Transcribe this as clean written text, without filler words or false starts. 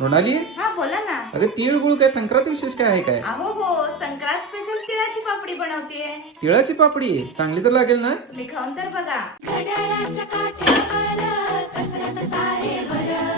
मृणाली, हा बोला ना. अगं तिळगुळ काय संक्रांत विशेष काय आहे काय? अहो हो, संक्रांत स्पेशल तिळाची पापडी बनवतेय. तिळाची पापडी चांगली तर लागेल ना? तुम्ही खाऊन तर बघा. घड्याळाच्या काट्यावर कसरत आहे बरं.